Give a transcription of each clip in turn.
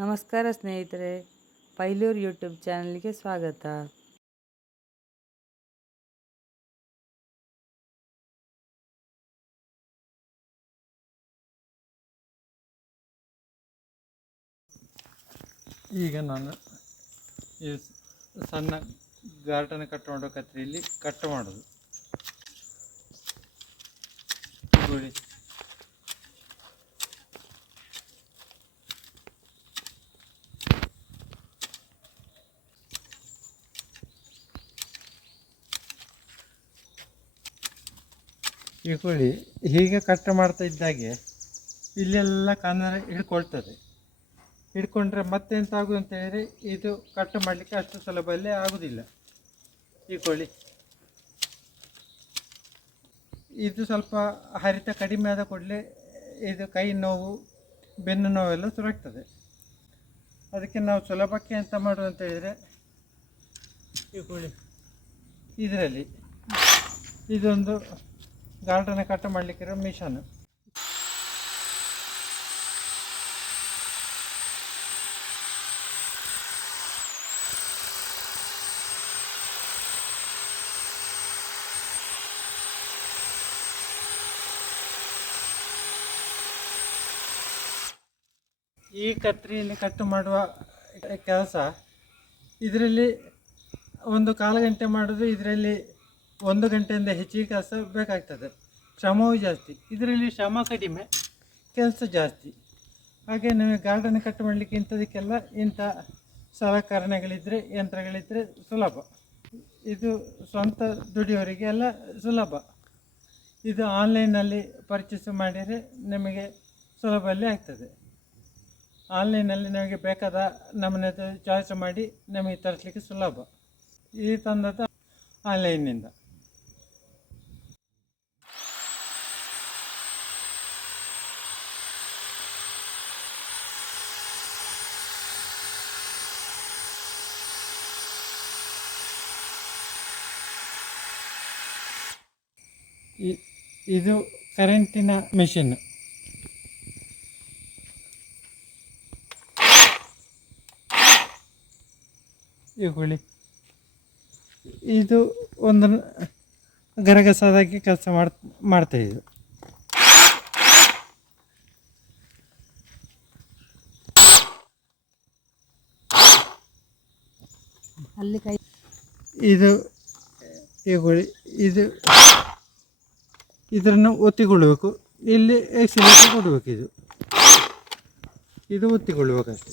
ನಮಸ್ಕಾರ ಸ್ನೇಹಿತರೆ, ಪೈಲೂರ್ ಯೂಟ್ಯೂಬ್ ಚಾನಲ್ಗೆ ಸ್ವಾಗತ. ಈಗ ನಾನು ಈ ಸಣ್ಣ ಗಾರ್ಡನ್ ಕಟ್ ಮಾಡೋ ಕತ್ರಿಯಲ್ಲಿ ಕಟ್ ಮಾಡೋದು. ಈ ಕೋಳಿ ಹೀಗೆ ಕಟ್ ಮಾಡ್ತಾ ಇದ್ದಾಗೆ ಇಲ್ಲೆಲ್ಲ ಕನ್ನಡ ಹಿಡ್ಕೊಳ್ತದೆ. ಹಿಡ್ಕೊಂಡ್ರೆ ಮತ್ತೆ ಎಂತ ಆಗುದು ಅಂತ ಹೇಳಿದರೆ, ಇದು ಕಟ್ ಮಾಡಲಿಕ್ಕೆ ಅಷ್ಟು ಸುಲಭದಲ್ಲಿ ಆಗುವುದಿಲ್ಲ. ಈ ಕೋಳಿ ಇದು ಸ್ವಲ್ಪ ಹರಿತ ಕಡಿಮೆ ಆದ ಕೂಡಲೇ ಇದು ಕೈ ನೋವು, ಬೆನ್ನು ನೋವೆಲ್ಲ ಶುರುವಾಗ್ತದೆ. ಅದಕ್ಕೆ ನಾವು ಸುಲಭಕ್ಕೆ ಎಂತ ಮಾಡೋದು ಅಂತ ಹೇಳಿದರೆ, ಈ ಕೋಳಿ ಇದರಲ್ಲಿ ಇದೊಂದು ಗಾರ್ಡನ್ ಕಟ್ ಮಾಡಲಿಕ್ಕಿರೋ ಮಿಷನ್. ಈ ಕತ್ರಿಯಲ್ಲಿ ಕಟ್ ಮಾಡುವ ಕೆಲಸ ಇದರಲ್ಲಿ ಒಂದು ಕಾಲು ಗಂಟೆ ಮಾಡೋದು, ಇದರಲ್ಲಿ 1 ಗಂಟೆಯಿಂದ ಹೆಚ್ಚಿಗೆ ಕೆಲಸ ಬೇಕಾಗ್ತದೆ. ಶ್ರಮವೂ ಜಾಸ್ತಿ. ಇದರಲ್ಲಿ ಶ್ರಮ ಕಡಿಮೆ, ಕೆಲಸ ಜಾಸ್ತಿ. ಹಾಗೆ ನೀವು ಗಾರ್ಡನ್ ಕಟ್ ಮಾಡಲಿಕ್ಕೆ ಇಂಥದಕ್ಕೆಲ್ಲ ಇಂಥ ಸಲಕರಣೆಗಳಿದ್ದರೆ, ಯಂತ್ರಗಳಿದ್ದರೆ ಸುಲಭ. ಇದು ಸ್ವಂತ ದುಡಿಯೋರಿಗೆ ಎಲ್ಲ ಸುಲಭ. ಇದು ಆನ್ಲೈನಲ್ಲಿ ಪರ್ಚೇಸ್ ಮಾಡಿದರೆ ನಿಮಗೆ ಸುಲಭದಲ್ಲಿ ಆಗ್ತದೆ. ಆನ್ಲೈನಲ್ಲಿ ನಮಗೆ ಬೇಕಾದ ನಮ್ಮನ್ನದು ಚಾಯ್ಸ್ ಮಾಡಿ ನಮಗೆ ತರಿಸಲಿಕ್ಕೆ ಸುಲಭ. ಈ ತಂದದ್ದು ಆನ್ಲೈನ್ನಿಂದ. ಇದು ಕರೆಂಟಿನ ಮೆಷಿನ್. ಇವುಗಳು ಇದು ಒಂದು ಗರಗಸದಾಗಿ ಕೆಲಸ ಮಾಡ್ತಾಯಿದ್ದು. ಇದು ಇವುಗಳು ಇದನ್ನು ಒತ್ತಿಕೊಳ್ಳಬೇಕು. ಇಲ್ಲಿ ಎಕ್ಸಿಲೇಟರ್ ಕೊಡಬೇಕು. ಇದು ಒತ್ತಿಕೊಳ್ಳಬೇಕಷ್ಟೆ.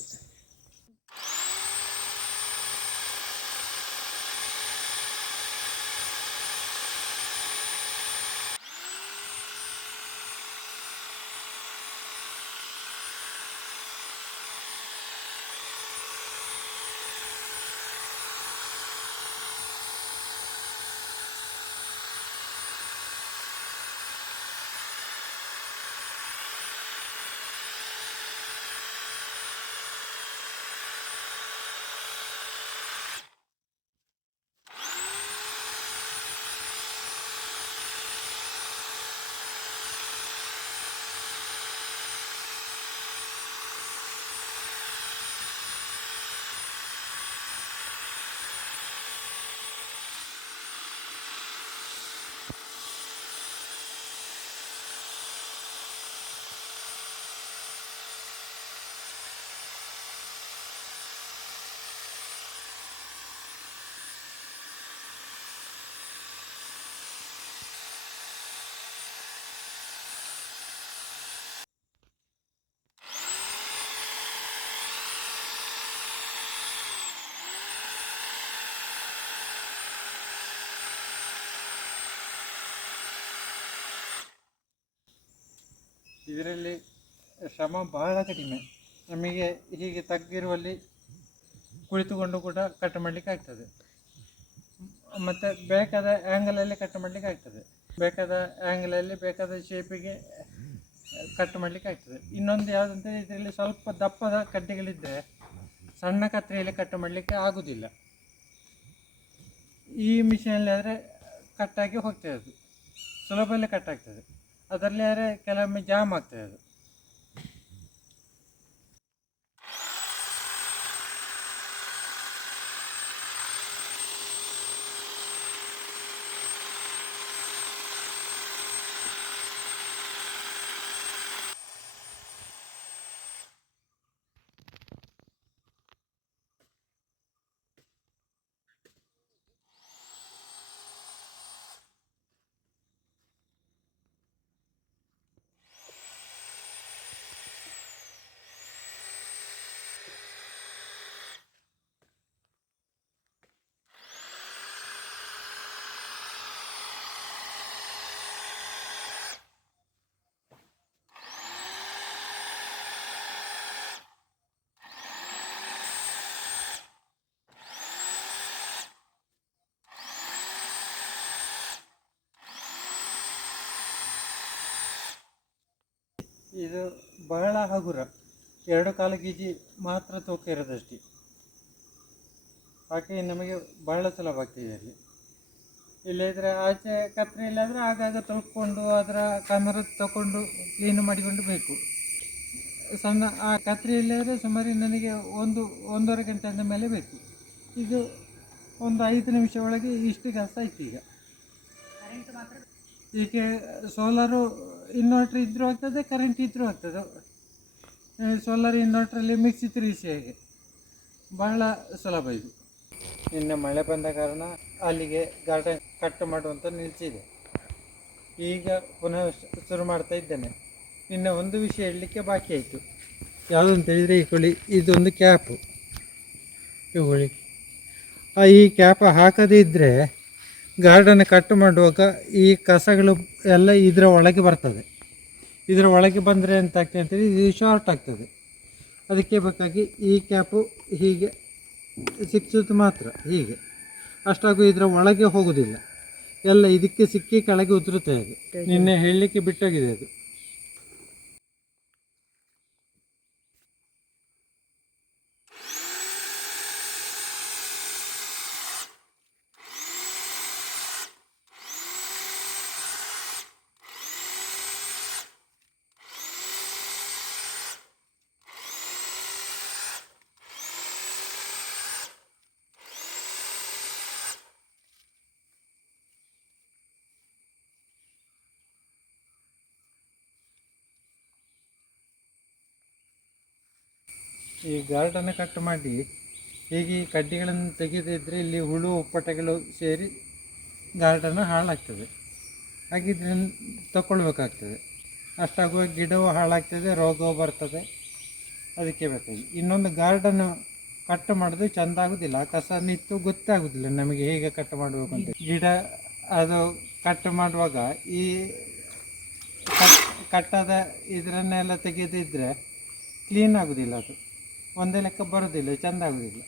ಇದರಲ್ಲಿ ಶ್ರಮ ಬಹಳ ಕಡಿಮೆ. ನಮಗೆ ಹೀಗೆ ತಗ್ಗಿರುವಲ್ಲಿ ಕುಳಿತುಕೊಂಡು ಕೂಡ ಕಟ್ ಮಾಡಲಿಕ್ಕೆ ಆಗ್ತದೆ. ಮತ್ತು ಬೇಕಾದ ಆ್ಯಂಗಲಲ್ಲಿ ಕಟ್ ಮಾಡಲಿಕ್ಕೆ ಆಗ್ತದೆ. ಬೇಕಾದ ಆ್ಯಂಗಲಲ್ಲಿ ಬೇಕಾದ ಶೇಪಿಗೆ ಕಟ್ ಮಾಡಲಿಕ್ಕೆ ಆಗ್ತದೆ. ಇನ್ನೊಂದು ಯಾವುದಂತ ಇದರಲ್ಲಿ ಸ್ವಲ್ಪ ದಪ್ಪದ ಕಡ್ಡಿಗಳಿದ್ದರೆ ಸಣ್ಣ ಕತ್ರಿಯಲ್ಲಿ ಕಟ್ ಮಾಡಲಿಕ್ಕೆ ಆಗೋದಿಲ್ಲ. ಈ ಮಿಷಿನಲ್ಲಿ ಆದರೆ ಕಟ್ಟಾಗಿ ಹೋಗ್ತದೆ, ಅದು ಸುಲಭದಲ್ಲಿ ಕಟ್ಟಾಗ್ತದೆ. ಅದರಲ್ಲಿ ಆದರೆ ಕೆಲವೊಮ್ಮೆ ಜಾಮ್ ಆಗ್ತದೆ ಅದು. ಇದು ಬಹಳ ಹಗುರ, 2 ಕಾಲು ಕೆ ಜಿ ಮಾತ್ರ ತೂಕ ಇರೋದಷ್ಟೇ. ಹಾಗೆ ನಮಗೆ ಬಹಳ ಸುಲಭ ಆಗ್ತಿದೆ ಅಲ್ಲಿ. ಇಲ್ಲದ್ರೆ ಆಚೆ ಕತ್ರಿ ಇಲ್ಲಾದರೆ ಆಗಾಗ ತೊಳ್ಕೊಂಡು ಅದರ ಕನ್ನರ ತಗೊಂಡು ಕ್ಲೀನ್ ಮಾಡಿಕೊಂಡು ಬೇಕು. ಸಣ್ಣ ಆ ಕತ್ರಿ ಇಲ್ಲದ್ರೆ ಸುಮಾರು ನನಗೆ 1-1.5 ಗಂಟೆಯಿಂದ ಮೇಲೆ ಬೇಕು. ಇದು ಒಂದು 5 ನಿಮಿಷ ಒಳಗೆ ಇಷ್ಟು ಕೆಲಸ ಆಯ್ತು. ಈಗ ಸೋಲಾರು ಇನ್ವರ್ಟ್ರ್ ಇದ್ದರೂ ಆಗ್ತದೆ, ಕರೆಂಟ್ ಇದ್ದರೂ ಆಗ್ತದೆ. ಸೋಲಾರ್ ಇನ್ವರ್ಟ್ರಲ್ಲಿ ಮಿಕ್ಸಿ ತಿರುಗಿಸಿ ಹಾಗೆ ಬಹಳ ಸುಲಭ ಇದು. ನಿನ್ನೆ ಮಳೆ ಬಂದ ಕಾರಣ ಅಲ್ಲಿಗೆ ಗಾರ್ಡನ್ ಕಟ್ ಮಾಡುವಂತ ನಿಲ್ಲಿಸಿದೆ. ಈಗ ಪುನಃ ಶುರು ಮಾಡ್ತಾ ಇದ್ದೇನೆ. ಇನ್ನು ಒಂದು ವಿಷಯ ಹೇಳಲಿಕ್ಕೆ ಬಾಕಿ ಆಯಿತು. ಯಾವುದಂತ ಹೇಳಿದರೆ ಇಕೊಳ್ಳಿ, ಇದೊಂದು ಕ್ಯಾಪು ಇಕೊಳ್ಳಿ. ಈ ಕ್ಯಾಪ್ ಹಾಕದೇ ಇದ್ದರೆ ಗಾರ್ಡನ್ ಕಟ್ ಮಾಡುವಾಗ ಈ ಕಸಗಳು ಎಲ್ಲ ಇದರ ಒಳಗೆ ಬರ್ತದೆ. ಇದರ ಒಳಗೆ ಬಂದರೆ ಎಂತ ಆಗ್ತದೆ ಅಂತೇಳಿ ಇದು ಶಾರ್ಟ್ ಆಗ್ತದೆ. ಅದಕ್ಕೆ ಬೇಕಾಗಿ ಈ ಕ್ಯಾಪು ಹೀಗೆ ಸಿಕ್ಕಿಸೋದು ಮಾತ್ರ, ಹೀಗೆ ಅಷ್ಟಾಗೂ ಇದರ ಒಳಗೆ ಹೋಗೋದಿಲ್ಲ, ಎಲ್ಲ ಇದಕ್ಕೆ ಸಿಕ್ಕಿ ಕೆಳಗೆ ಉದುರುತ್ತೆ. ಅದು ನಿನ್ನೆ ಹೇಳಲಿಕ್ಕೆ ಬಿಟ್ಟೋಗಿದೆ ಅದು. ಈ ಗಾರ್ಡನ್ನು ಕಟ್ ಮಾಡಿ ಹೀಗೆ ಈ ಕಡ್ಡಿಗಳನ್ನು ತೆಗೆದಿದ್ದರೆ ಇಲ್ಲಿ ಹುಳು ಉಪ್ಪಟೆಗಳು ಸೇರಿ ಗಾರ್ಡನ್ನು ಹಾಳಾಗ್ತದೆ. ಹಾಗಿದ್ರೆ ತಗೊಳ್ಬೇಕಾಗ್ತದೆ. ಅಷ್ಟಾಗುವ ಗಿಡವೂ ಹಾಳಾಗ್ತದೆ, ರೋಗವೂ ಬರ್ತದೆ. ಅದಕ್ಕೆ ಬೇಕಾಗಿ ಇನ್ನೊಂದು ಗಾರ್ಡನ್ನು ಕಟ್ ಮಾಡೋದು ಚೆಂದ ಆಗೋದಿಲ್ಲ. ಕಸ ನಿಂತು ಗೊತ್ತಾಗೋದಿಲ್ಲ ನಮಗೆ ಹೇಗೆ ಕಟ್ ಮಾಡಬೇಕು ಅಂತ. ಗಿಡ ಅದು ಕಟ್ ಮಾಡುವಾಗ ಈ ಕಟ್ಟದ ಇದರನ್ನೆಲ್ಲ ತೆಗೆದಿದ್ದರೆ ಕ್ಲೀನ್ ಆಗೋದಿಲ್ಲ, ಅದು ಒಂದೇ ಲೆಕ್ಕ ಬರೋದಿಲ್ಲ, ಚೆಂದ ಆಗೋದಿಲ್ಲ.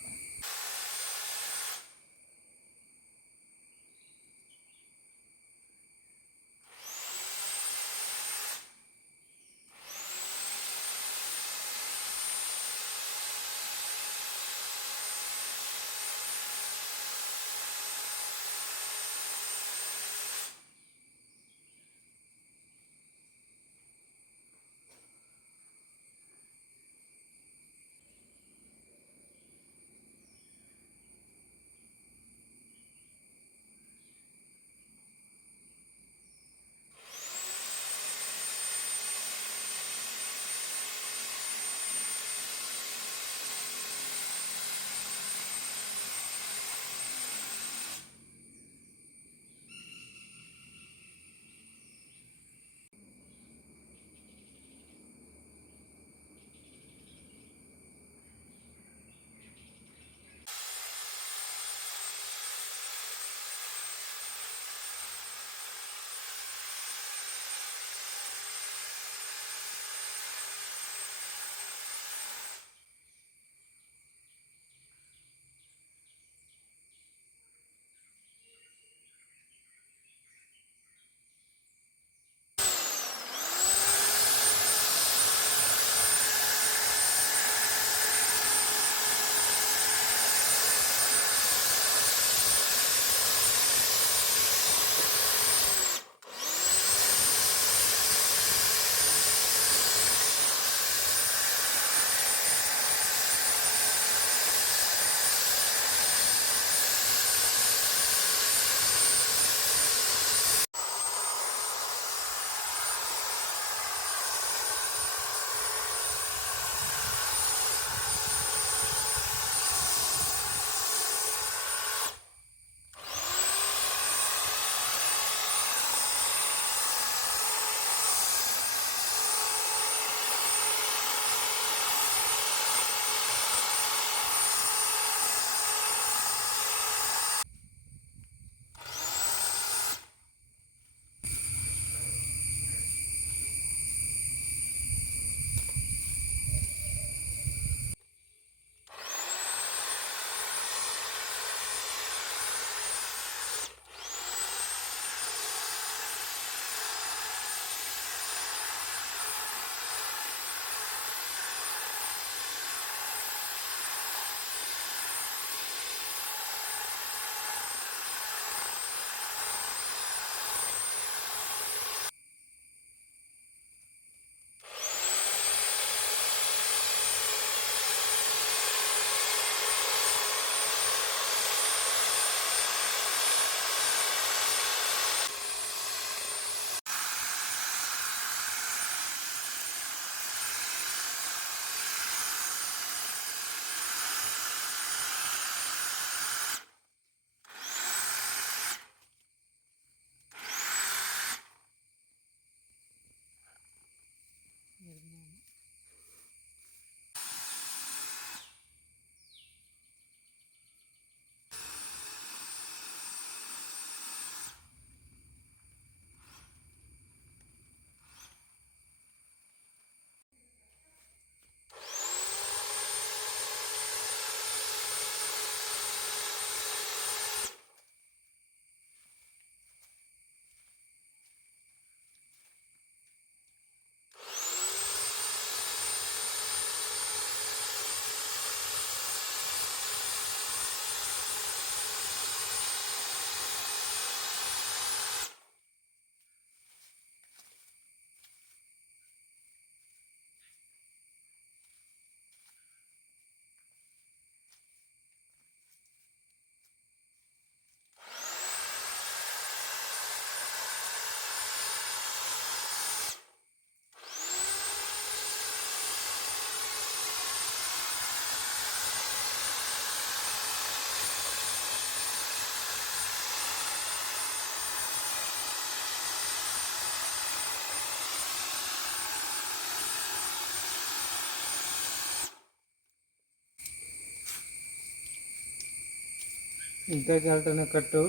ಇಂಥ ಗಾರ್ಡನ್ ಕಟ್ಟು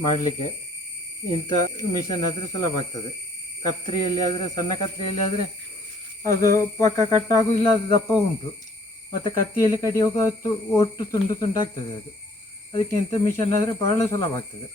ಮಾಡಲಿಕ್ಕೆ ಇಂಥ ಮಿಷನ್ ಆದರೆ ಸುಲಭ ಆಗ್ತದೆ. ಕತ್ರಿಯಲ್ಲಿ ಆದರೆ, ಸಣ್ಣ ಕತ್ರಿಯಲ್ಲಿ ಆದರೆ ಅದು ಪಕ್ಕ ಕಟ್ಟಾಗೂ ಇಲ್ಲ, ಅದು ದಪ್ಪ ಉಂಟು, ಮತ್ತು ಕತ್ತಿಯಲ್ಲಿ ಕಡಿಯುವಾಗ ಒಟ್ಟು ತುಂಡು ತುಂಡಾಗ್ತದೆ ಅದು. ಅದಕ್ಕಿಂತ ಮಿಷನ್ ಆದರೆ ಬಹಳ ಸುಲಭ ಆಗ್ತದೆ.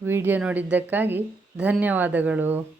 ವಿಡಿಯೋ ನೋಡಿದ್ದಕ್ಕಾಗಿ ಧನ್ಯವಾದಗಳು.